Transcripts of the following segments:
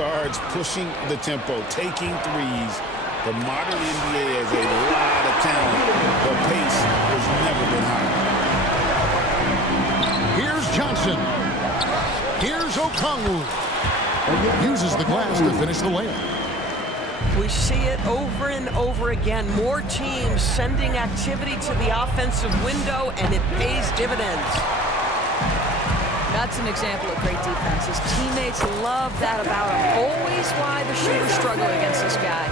guards pushing the tempo, taking threes. The modern NBA has a lot of talent. The pace has never been higher. Here's Johnson. Here's Okongwu. Uses the glass to finish the layup. We see it over and over again. More teams sending activity to the offensive window, and it pays dividends. That's an example of great defense. His teammates love that about him. Always why the shooters struggle against this guy.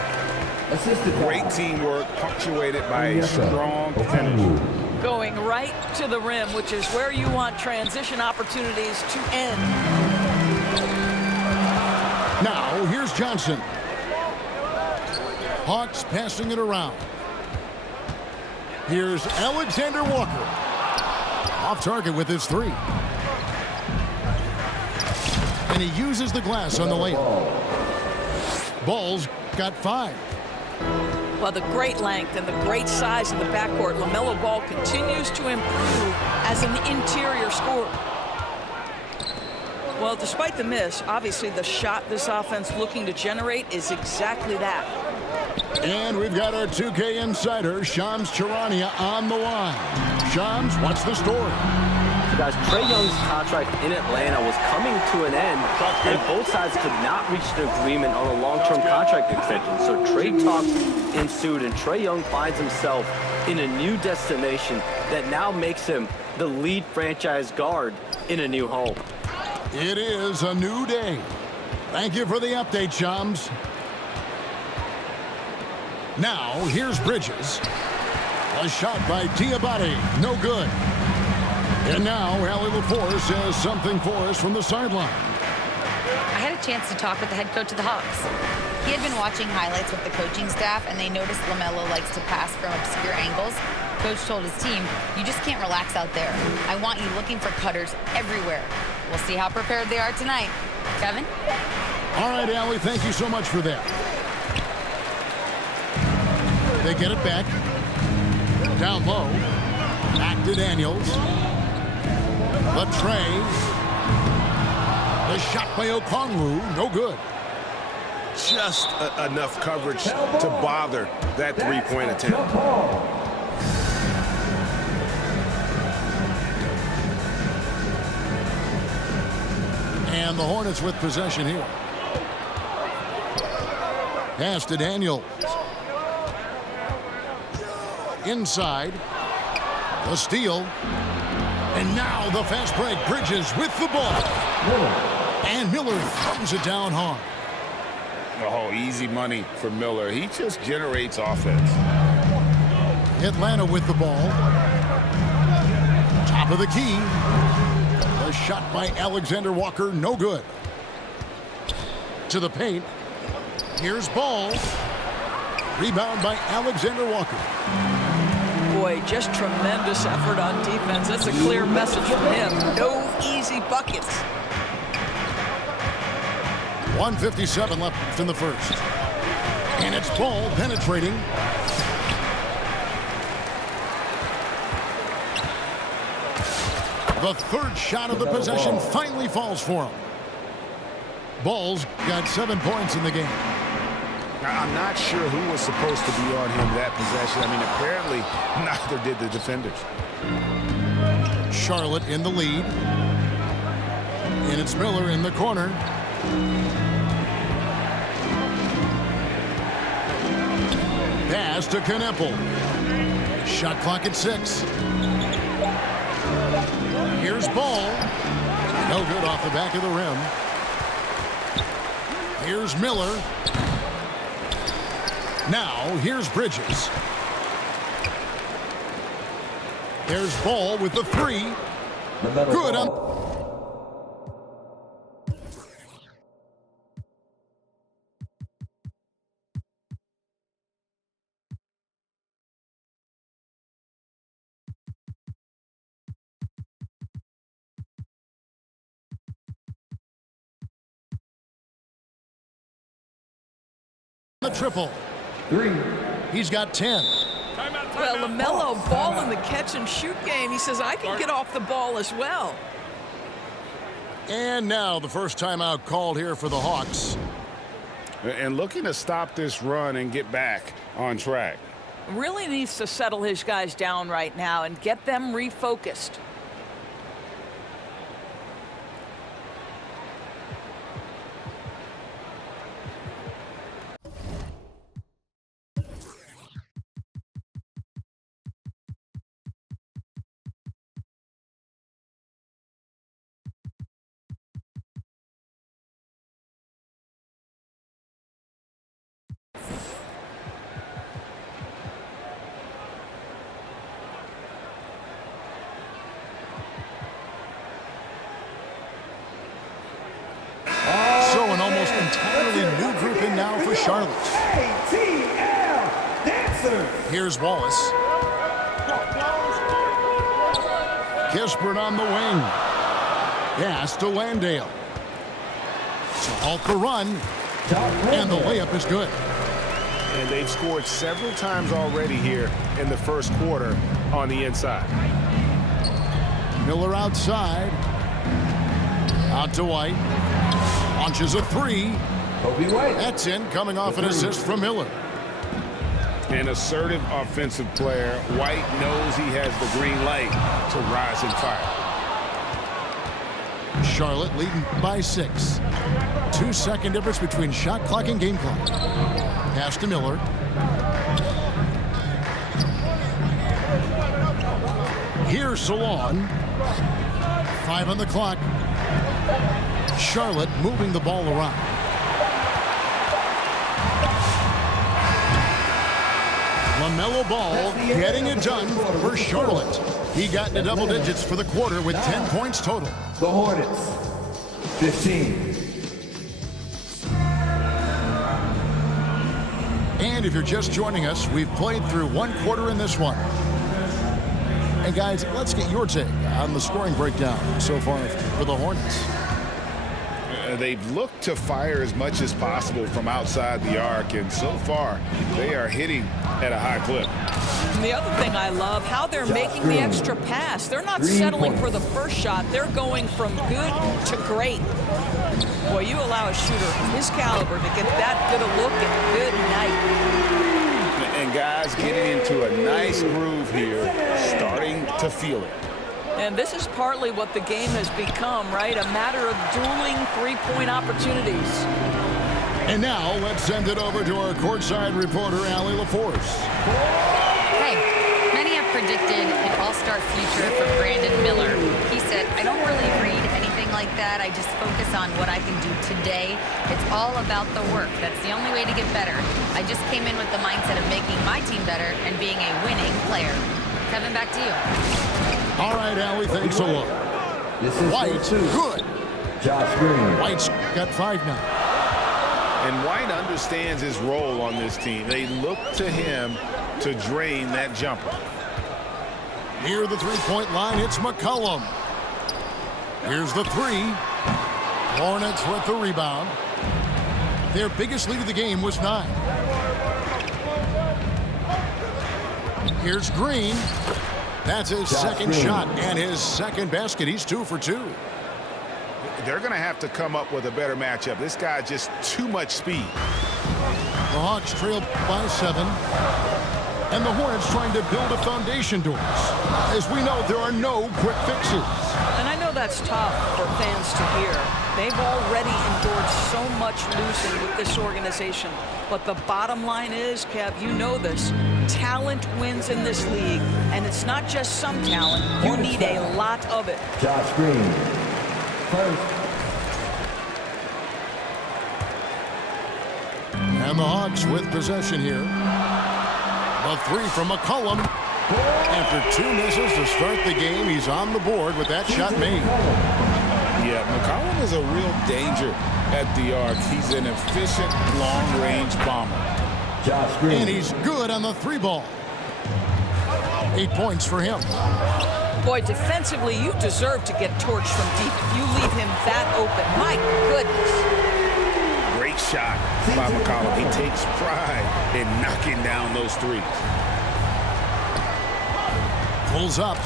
Great teamwork punctuated by a strong finish. Going right to the rim, which is where you want transition opportunities to end. Now, here's Johnson. Hawks passing it around. Here's Alexander Walker. Off target with his three. And he uses the glass on the layup. Ball's got 5. Well, the great length and the great size of the backcourt, LaMelo Ball continues to improve as an interior scorer. Well, despite the miss, obviously the shot this offense looking to generate is exactly that. And we've got our 2K insider, Shams Charania, on the line. Shams, what's the story? Guys, Trae Young's contract in Atlanta was coming to an end, and both sides could not reach an agreement on a long-term contract extension. So trade talks ensued, and Trae Young finds himself in a new destination that now makes him the lead franchise guard in a new home. It is a new day. Thank you for the update, Shams. Now, here's Bridges. A shot by Diabate, no good. And now, Allie LaForce has something for us from the sideline. I had a chance to talk with the head coach of the Hawks. He had been watching highlights with the coaching staff, and they noticed LaMelo likes to pass from obscure angles. Coach told his team, you just can't relax out there. I want you looking for cutters everywhere. We'll see how prepared they are tonight. Kevin? All right, Allie, thank you so much for that. They get it back. Down low. Back to Daniels. The tray. The shot by Okongwu, no good. Just enough coverage to bother that three-point attempt. And the Hornets with possession here. Pass to Daniels. Inside. The steal. And now the fast break. Bridges with the ball. And Miller throws it down hard. Oh, easy money for Miller. He just generates offense. Atlanta with the ball. Top of the key. A shot by Alexander Walker, no good. To the paint. Here's Ball. Rebound by Alexander Walker. Boy, just tremendous effort on defense. That's a clear message from him. No easy buckets. 1:57 left in the first. And it's Ball penetrating. The third shot of the possession finally falls for him. Ball's got 7 points in the game. I'm not sure who was supposed to be on him that possession. I mean, apparently neither did the defenders. Charlotte in the lead. And it's Miller in the corner. Pass to Kneppel. Shot clock at 6. Here's Ball. No good off the back of the rim. Here's Miller. Now, here's Bridges. There's Ball with the 3. Good on. The triple. 3. He's got 10. Well, LaMelo Ball in the catch and shoot game. He says, I can get off the ball as well. And now the first timeout called here for the Hawks. And looking to stop this run and get back on track. Really needs to settle his guys down right now and get them refocused. So an almost entirely new group in now for Charlotte. Here's Wallace. Kispert on the wing. Pass to Landale. To halt the run. And the layup is good. And they've scored several times already here in the first quarter on the inside. Miller outside. Out to White. Launches a three. That's in, coming off an assist from Miller. An assertive offensive player. White knows he has the green light to rise and fire. Charlotte leading by 6. 2-second difference between shot clock and game clock. Pass to Miller. Here's Salon. 5 on the clock. Charlotte moving the ball around. LaMelo Ball getting it done for Charlotte. He got into double digits for the quarter with 10 points total. The Hornets, 15. And if you're just joining us, we've played through one quarter in this one. And guys, let's get your take on the scoring breakdown so far for the Hornets. They've looked to fire as much as possible from outside the arc, and so far they are hitting at a high clip. And the other thing I love, how they're making the extra pass. They're not settling for the first shot. They're going from good to great. Boy, you allow a shooter of his caliber to get that good a look and good night. And guys getting into a nice groove here, starting to feel it. And this is partly what the game has become, right? A matter of dueling three-point opportunities. And now let's send it over to our courtside reporter, Allie LaForce. Hey, many have predicted an all-star future for Brandon Miller. He said, I don't really read anything like that. I just focus on what I can do today. It's all about the work. That's the only way to get better. I just came in with the mindset of making my team better and being a winning player. Kevin, back to you. All right, Allie, thanks a lot. This is White, good. Josh Green. White's got 5 now. And White understands his role on this team. They look to him to drain that jumper. Near the three-point line, it's McCollum. Here's the 3. Hornets with the rebound. Their biggest lead of the game was 9. Here's Green. That's his second shot and his second basket. He's 2 for 2. They're going to have to come up with a better matchup. This guy just too much speed. The Hawks trail by 7. And the Hornets trying to build a foundation to us. As we know, there are no quick fixes. And I know that's tough for fans to hear. They've already endured so much losing with this organization. But the bottom line is, Kev, you know this, talent wins in this league. And it's not just some talent. You need a lot of it. Josh Green. First. And the Hawks with possession here. A 3 from McCollum. After 2 misses to start the game, he's on the board with that shot made. Yeah, McCollum is a real danger at the arc. He's an efficient long-range bomber. Josh Green. And he's good on the 3-ball. 8 points for him. Boy, defensively, you deserve to get torched from deep if you leave him that open. My goodness. Great shot by McCollum. He takes pride in knocking down those threes. Pulls up.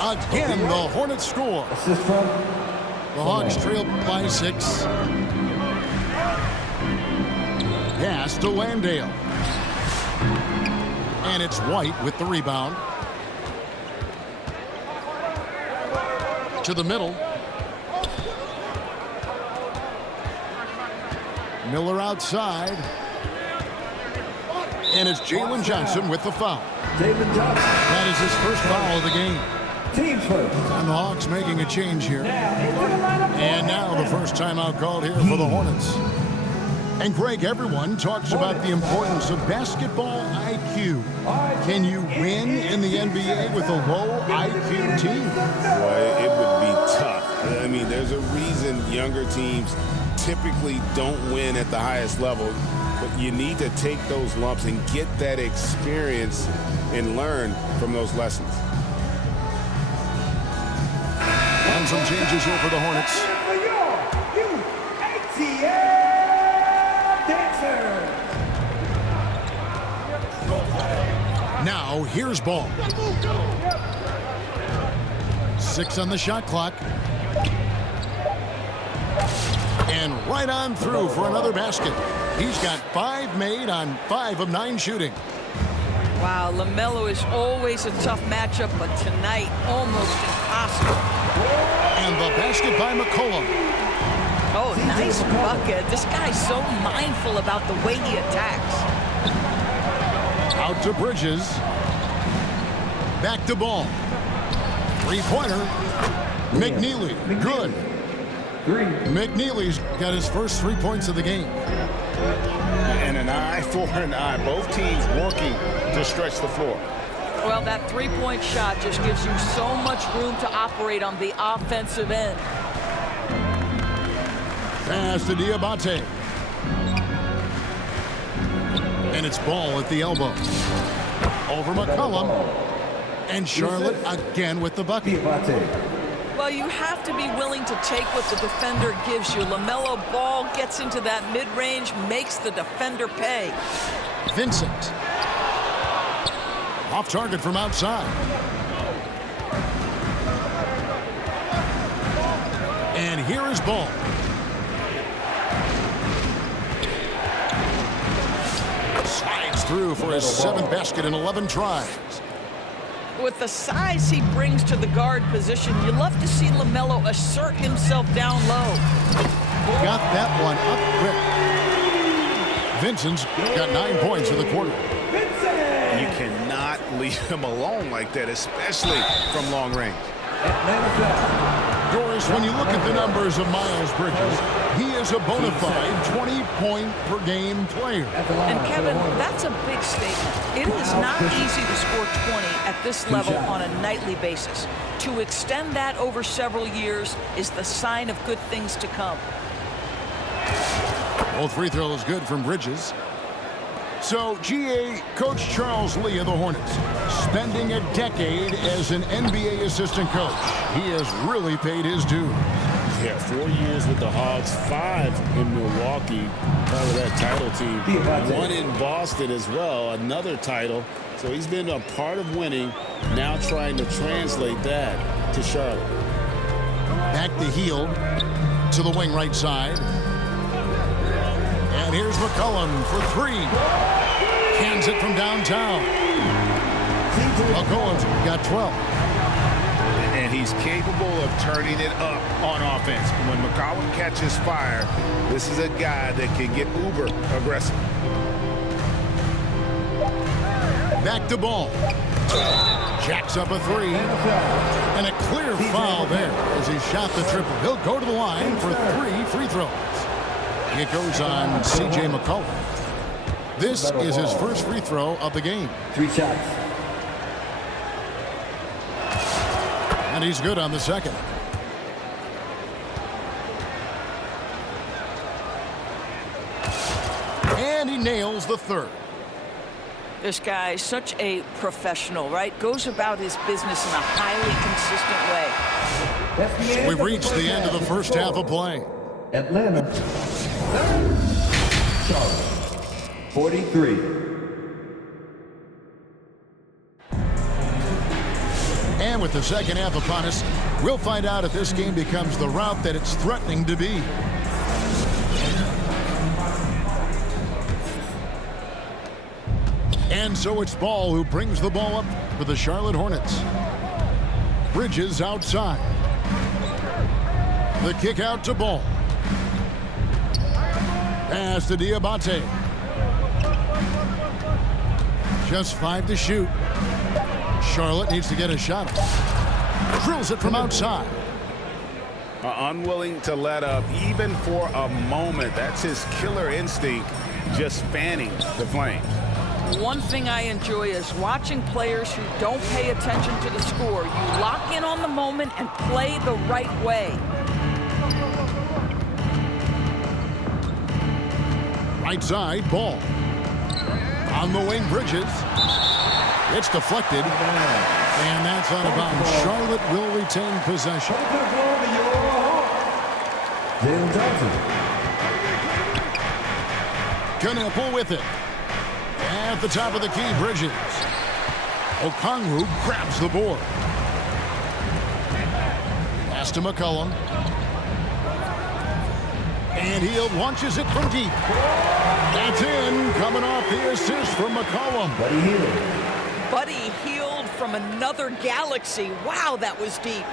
Again, the Hornets score. Assist from The Hawks trail by 6. Pass to Landale. And it's White with the rebound. To the middle. Miller outside. And it's Jalen Johnson with the foul. Jalen Johnson. That is his first foul of the game. Team's first. And the Hawks making a change here. And now the first timeout called here for the Hornets. And Greg, everyone talks about the importance of basketball IQ. Can you win in the NBA with a low IQ team? Boy, it would be tough. I mean, there's a reason younger teams typically don't win at the highest level, but you need to take those lumps and get that experience and learn from those lessons. And some changes here for the Hornets. Now, here's Ball. 6 on the shot clock. And right on through for another basket. He's got 5 made on 5 of 9 shooting. Wow, LaMelo is always a tough matchup, but tonight almost impossible. And the basket by McCollum. Oh, nice bucket. This guy's so mindful about the way he attacks. Out to Bridges. Back to Ball. 3-pointer. McNeely. Good. McNeely's got his first 3 points of the game. And an eye for an eye. Both teams working to stretch the floor. Well, that three-point shot just gives you so much room to operate on the offensive end. Pass to Diabate. And it's Ball at the elbow. Over McCollum. And Charlotte again with the bucket. Well, you have to be willing to take what the defender gives you. LaMelo Ball gets into that mid-range, makes the defender pay. Vincent. Off target from outside. And here is Ball. Slides through for his 7th basket in 11 tries. With the size he brings to the guard position, you love to see LaMelo assert himself down low. Got that one up quick. Vincent's got 9 points in the quarter. You cannot leave him alone like that, especially from long range. Doris, when you look at the numbers of Miles Bridges, he is a bona fide 20-point-per-game player. And Kevin, that's a big statement. It is not easy to score 20 at this level on a nightly basis. To extend that over several years is the sign of good things to come. Both free throws good from Bridges. So, GA, Coach Charles Lee of the Hornets, spending a decade as an NBA assistant coach. He has really paid his dues. Yeah, 4 years with the Hawks, 5 in Milwaukee, part of that title team. 1 in Boston as well, another title. So he's been a part of winning, now trying to translate that to Charlotte. Back to Hield to the wing right side. And here's McCollum for 3. Cans it from downtown. McCollum's got 12. And he's capable of turning it up on offense. When McCollum catches fire, this is a guy that can get uber aggressive. Back to Ball. Jacks up a 3. And a clear foul there as he shot the triple. He'll go to the line for 3 free throws. It goes on C.J. McCollum. This is his first free throw of the game. 3 shots. And he's good on the second. And he nails the third. This guy is such a professional, right? Goes about his business in a highly consistent way. We've reached the end of the first half of play. Atlanta. Charlotte. 43. And And with the second half upon us, we'll find out if this game becomes the route that it's threatening to be. And so it's Ball who brings the ball up for the Charlotte Hornets. Bridges outside. The kick out to Ball. Pass to Diabate. Just 5 to shoot. Charlotte needs to get a shot. Drills it from outside. Unwilling to let up even for a moment. That's his killer instinct, just fanning the flames. One thing I enjoy is watching players who don't pay attention to the score. You lock in on the moment and play the right way. Right side, Ball. On the wing, Bridges. It's deflected. And that's out of bounds. Charlotte will retain possession. Jalen Johnson. Knueppel with it. At the top of the key, Bridges. Okongwu grabs the board. Pass to McCollum. And he launches it from deep. That's in. Coming off the assist from McCollum. Buddy Hield. Buddy Hield from another galaxy. Wow, that was deep.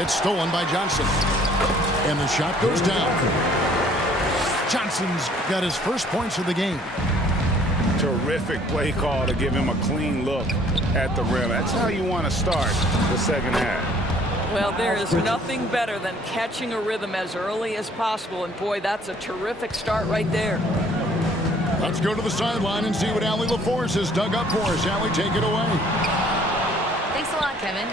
It's stolen by Johnson. And the shot goes down. Johnson's got his first points of the game. Terrific play call to give him a clean look at the rim. That's how you want to start the second half. Well, there is nothing better than catching a rhythm as early as possible. And boy, that's a terrific start right there. Let's go to the sideline and see what Allie LaForce has dug up for us. Allie, take it away. Thanks a lot, Kevin.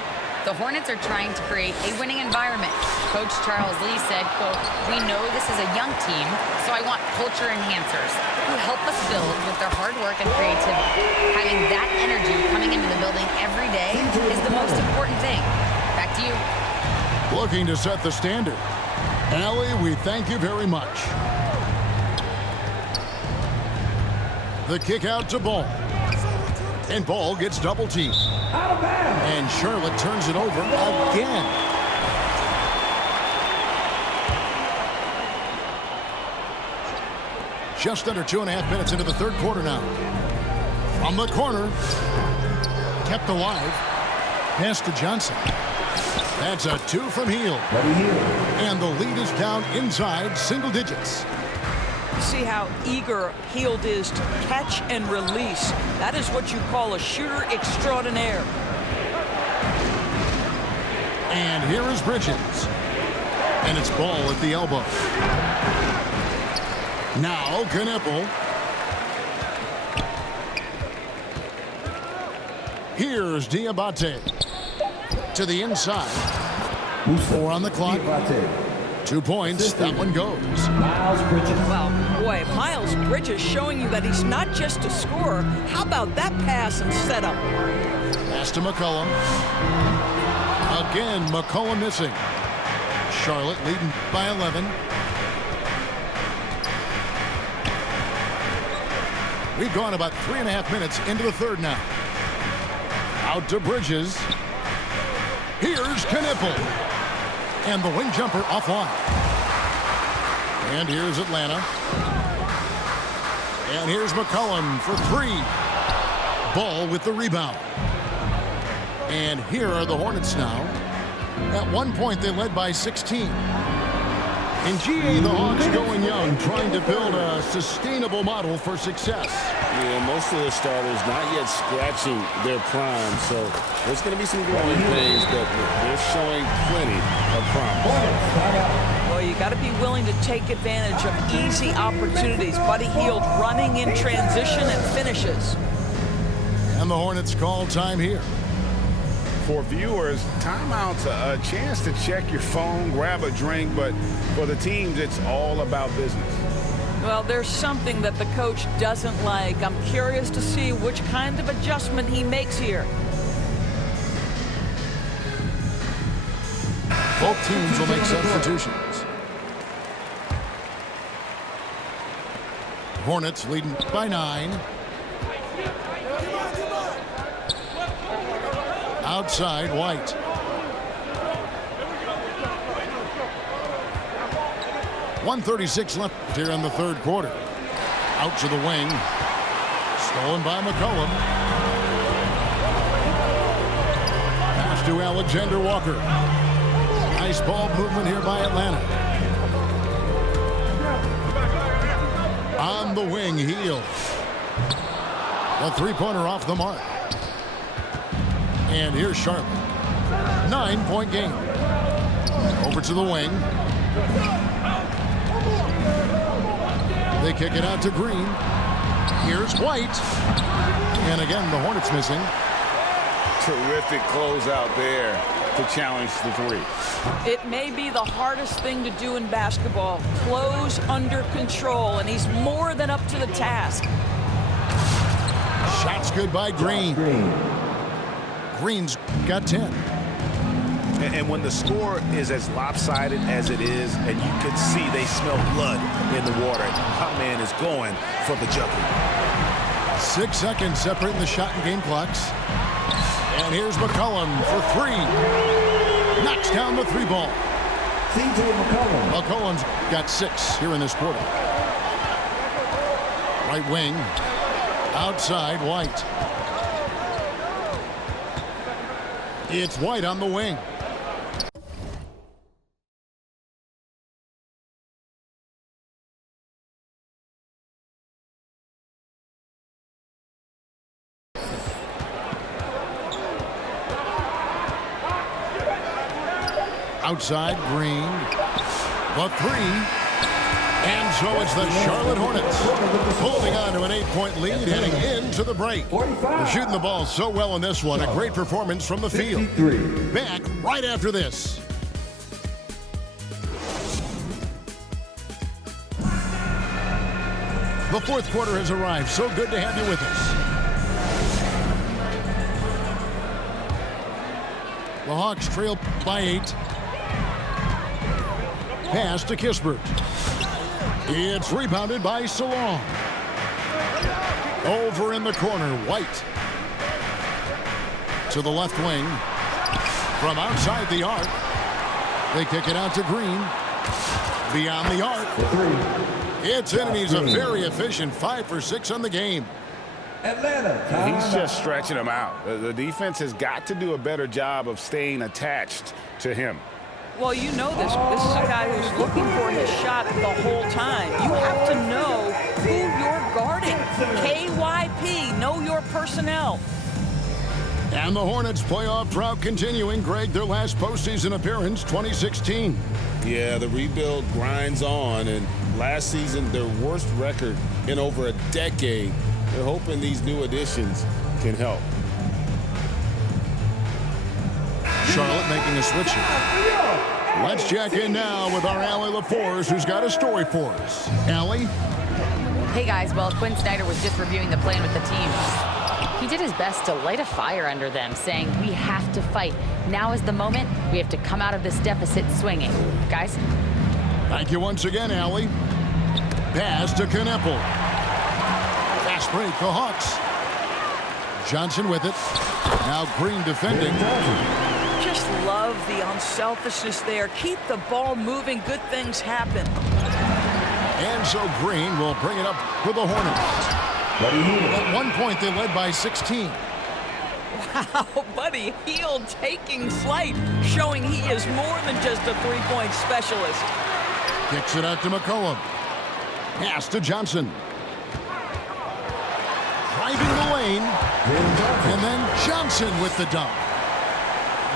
The Hornets are trying to create a winning environment. Coach Charles Lee said, quote, "We know this is a young team, so I want culture enhancers who help us build with their hard work and creativity. Having that energy coming into the building every day is the most important thing." Back to you. Looking to set the standard. Allie, we thank you very much. The kick out to Ball. And Ball gets double teamed. And Charlotte turns it over again. Just under 2.5 minutes into the third quarter now. From the corner. Kept alive. Pass to Johnson. That's a 2 from Hield. Buddy Hield. And the lead is down inside single digits. See how eager Hield is to catch and release. That is what you call a shooter extraordinaire. And here is Bridges. And it's Ball at the elbow. Now Knueppel. Here's Diabate. To the inside. 4 on the clock. 2 points. That one goes. Miles Bridges. Well, boy, Miles Bridges showing you that he's not just a scorer. How about that pass and setup? Pass to McCollum. Again, McCollum missing. Charlotte leading by 11. We've gone about 3.5 minutes into the third now. Out to Bridges. Here's Knueppel. And the wing jumper offline. And here's Atlanta. And here's McCollum for 3. Ball with the rebound. And here are the Hornets now. At one point, they led by 16. In GA, the Hawks going young, trying to build a sustainable model for success. Yeah, most of the starters not yet scratching their prime, so there's going to be some growing pains, but they're showing plenty of promise. Well, you got to be willing to take advantage of easy opportunities. Buddy Hield running in transition and finishes. And the Hornets call time here. For viewers, timeout's a chance to check your phone, grab a drink, but for the teams, it's all about business. Well, there's something that the coach doesn't like. I'm curious to see which kind of adjustment he makes here. Both teams will make substitutions. Hornets leading by 9. Outside, White. .136 left here in the third quarter. Out to the wing. Stolen by McCollum. Pass to Alexander Walker. Nice ball movement here by Atlanta. On the wing, Hield. A three-pointer off the mark. And here's Charlotte. 9-point game. Over to the wing. They kick it out to Green. Here's White. And again, the Hornets missing. Terrific closeout there to challenge the three. It may be the hardest thing to do in basketball. Close under control, and he's more than up to the task. Shots good by Green. Green's got 10. And when the score is as lopsided as it is, and you can see they smell blood in the water, my man is going for the jugular. 6 seconds separating the shot and game clocks. And here's McCollum for three. Knocks down the three ball. C.J. McCollum. McCollum's got 6 here in this quarter. Right wing. Outside, White. It's White on the wing. Outside, Green. The three. And so it's the Charlotte Hornets holding on to an 8-point lead heading into the break. They're shooting the ball so well in this one. A great performance from the field. Back right after this. The fourth quarter has arrived. So good to have you with us. The Hawks trail by 8. Pass to Kispert. It's rebounded by Salon. Over in the corner, White. To the left wing. From outside the arc. They kick it out to Green. Beyond the arc. It's in, and he's a very efficient 5 for 6 on the game. Atlanta. He's just stretching him out. The defense has got to do a better job of staying attached to him. Well, you know this. This is a guy who's looking for his shot the whole time. You have to know who you're guarding. KYP, know your personnel. And the Hornets playoff drought continuing. Greg, their last postseason appearance, 2016. Yeah, the rebuild grinds on, and last season, their worst record in over a decade. They're hoping these new additions can help. Charlotte making a switch here. Let's check in now with our Allie LaForce, who's got a story for us. Allie? Hey guys, well, Quinn Snyder was just reviewing the plan with the team. He did his best to light a fire under them, saying we have to fight. Now is the moment. We have to come out of this deficit swinging. Guys? Thank you once again, Allie. Pass to Kneppel. Fast break, the Hawks. Johnson with it. Now Green defending. Just love the unselfishness there. Keep the ball moving. Good things happen. And so Green will bring it up for the Hornets. At one point, they led by 16. Wow, Buddy Hield taking flight, showing he is more than just a three-point specialist. Kicks it out to McCollum. Pass to Johnson. Driving the lane. And then Johnson with the dunk.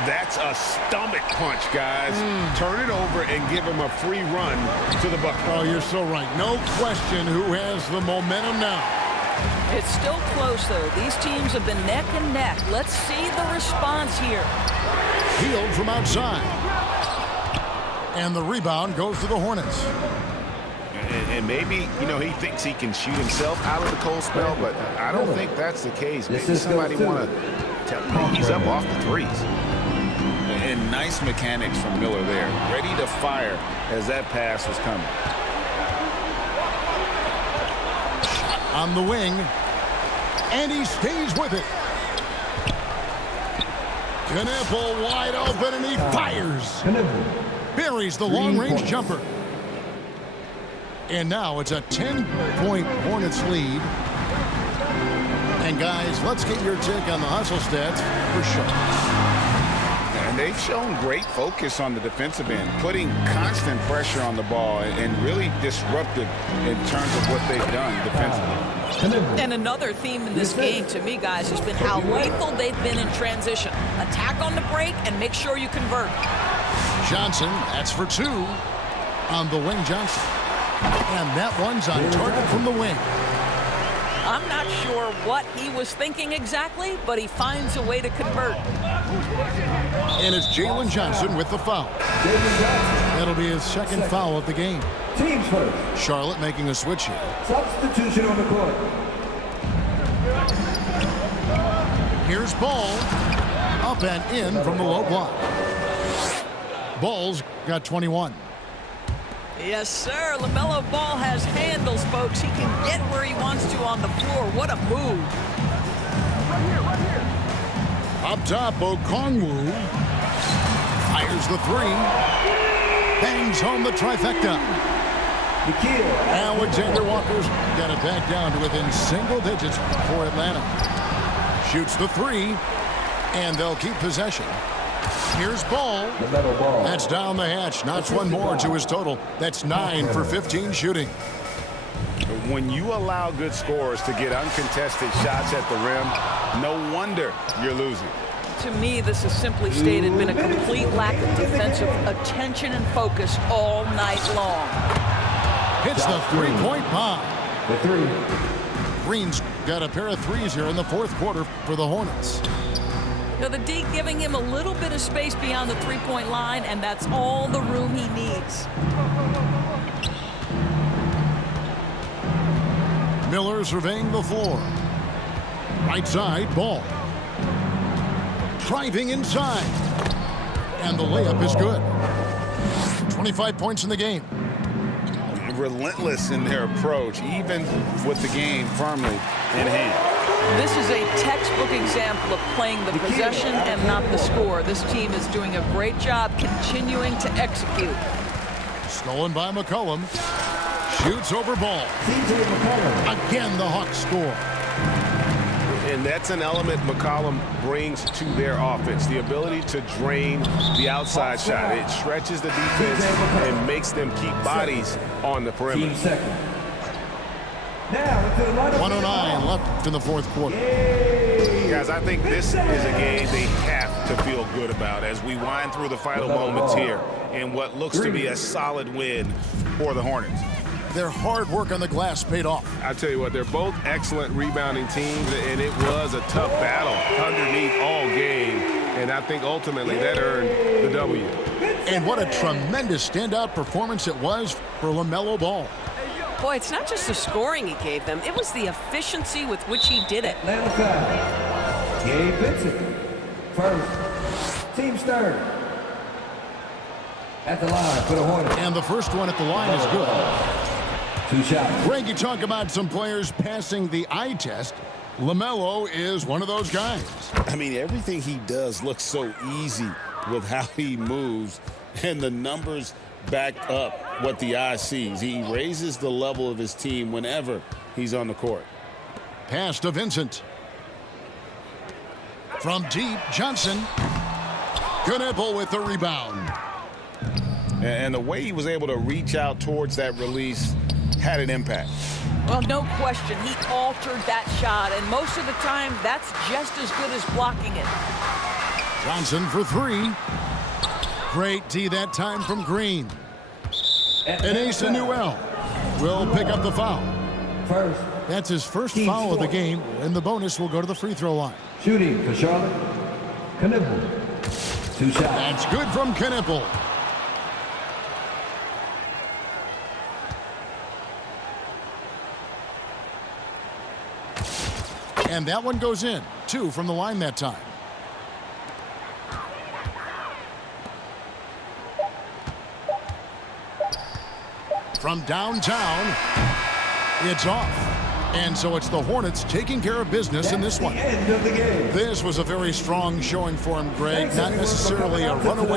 That's a stomach punch, guys. Turn it over and give him a free run to the bucket. Oh, you're so right. No question who has the momentum now. It's still close, though. These teams have been neck and neck. Let's see the response here. Hield from outside. And the rebound goes to the Hornets. And maybe, you know, he thinks he can shoot himself out of the cold spell, but I don't think that's the case. Maybe somebody want to tell him he's up off the threes. And nice mechanics from Miller there. Ready to fire as that pass was coming. On the wing. And he stays with it. To Knipple wide open, and he fires. Knipple. Buries the long-range jumper. And now it's a 10-point Hornets lead. And guys, let's get your take on the hustle stats for sure. And they've shown great focus on the defensive end, putting constant pressure on the ball and really disruptive in terms of what they've done defensively. And another theme in this game to me, guys, has been how lethal they've been in transition. Attack on the break and make sure you convert. Johnson, that's for 2 on the wing. Johnson. And that one's on target from the wing. I'm not sure what he was thinking exactly, but he finds a way to convert. And it's Jalen Johnson with the foul. That'll be his second foul of the game. Teams first. Charlotte making a switch here. Substitution on the court. Here's Ball. Up and in from the low block. Ball's got 21. Yes, sir. LaMelo Ball has handles, folks. He can get where he wants to on the floor. What a move. Up top, Okongwu fires the 3. Bangs home the trifecta. Alexander Walker's got it back down to within single digits for Atlanta. Shoots the 3, and they'll keep possession. Here's Ball. That's down the hatch. Knocks one more to his total. That's 9 for 15 shooting. When you allow good scorers to get uncontested shots at the rim, no wonder you're losing. To me, this has simply stated been a complete lack of defensive attention and focus all night long. Hits the 3-point bomb. The 3. Green's got a pair of 3s here in the fourth quarter for the Hornets. Now the D giving him a little bit of space beyond the three-point line, and that's all the room he needs. Miller surveying the floor. Right side, Ball. Driving inside. And the layup is good. 25 points in the game. Relentless in their approach, even with the game firmly in hand. This is a textbook example of playing the possession and not the score. This team is doing a great job continuing to execute. Stolen by McCollum. Shoots over Ball. Again, the Hawks score. And that's an element McCollum brings to their offense, the ability to drain the outside shot. It stretches the defense and makes them keep bodies on the perimeter. 109 left in the fourth quarter. Guys, I think this is a game they have to feel good about as we wind through the final moments here in what looks to be a solid win for the Hornets. Their hard work on the glass paid off. I tell you what, they're both excellent rebounding teams, and it was a tough battle underneath all game, and I think ultimately that earned the W. And what a tremendous standout performance it was for LaMelo Ball. Boy, it's not just the scoring he gave them. It was the efficiency with which he did it. Atlanta foul. Gabe Vincent. First. Team starter. At the line for the Hornets. And the first one at the line is good. 2 shots. Greg, you talk about some players passing the eye test. LaMelo is one of those guys. I mean, everything he does looks so easy with how he moves, and the numbers back up what the eye sees. He raises the level of his team whenever he's on the court. Pass to Vincent. From deep, Johnson. Knipple with the rebound. And the way he was able to reach out towards that release had an impact. Well, no question, he altered that shot, and most of the time, that's just as good as blocking it. Johnson for 3. Great D that time from Green. And Asa Newell will pick up the foul. First. That's his first foul of the game, and the bonus will go to the free throw line. Shooting for Charlotte. Knipple. 2 shots. That's good from Knipple. And that one goes in. 2 from the line that time. From downtown, it's off. And so it's the Hornets taking care of business in this one. End of the game. This was a very strong showing for him, Greg. Not necessarily a runaway